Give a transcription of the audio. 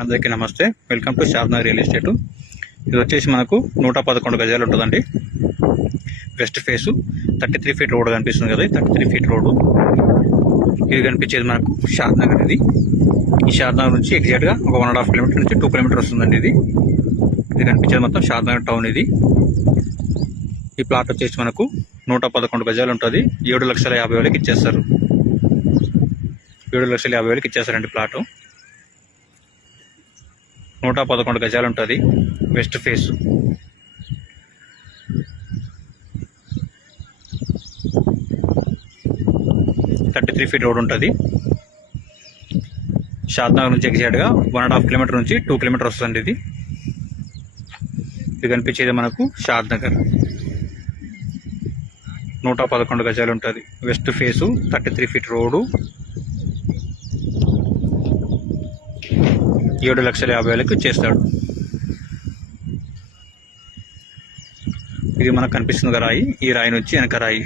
అందరికీ నమస్తే. Welcome to Shadnagar real estate. ఇది వచ్చేసి మనకు 111 గజాలు ఉంటుందండి. వెస్ట్ ఫేసు 33 ఫీట్ రోడ్ కనిపిస్తుంది కదా, 33 ఫీట్ రోడ్డు. ఇది కనిపించేది మనకు షాద్నగర్. ఈ షాద్నగర్ నుంచి ఎగ్జాక్ట్గా ఒక 1.5 కిలోమీటర్ నుంచి 2 కిలోమీటర్ వస్తుందండి. ఇది కనిపించేది మొత్తం షాద్నగర్ టౌన్. ఈ ప్లాట్ వచ్చేసి మనకు 111 గజాలు ఉంటుంది. 7,50,000 ఇచ్చేస్తారు. 7,50,000 ఇచ్చేస్తారండి ప్లాటు. 111 గజాలు ఉంటుంది. West face. Thirty feet road ఉంటుంది. షాద్నగర్ నుంచి ఎగ్జాక్ట్గా 1.5 కిలోమీటర్ నుంచి 2 కిలోమీటర్ వస్తుంది. ఇది కనిపించేది మనకు షాద్నగర్. 111 గజాలు ఉంటుంది. West face 33 feet road. 7,50,000 చేస్తాడు. ఇది మనకు కనిపిస్తుంది రాయి. ఈ రాయి నుంచి వెనక రాయి.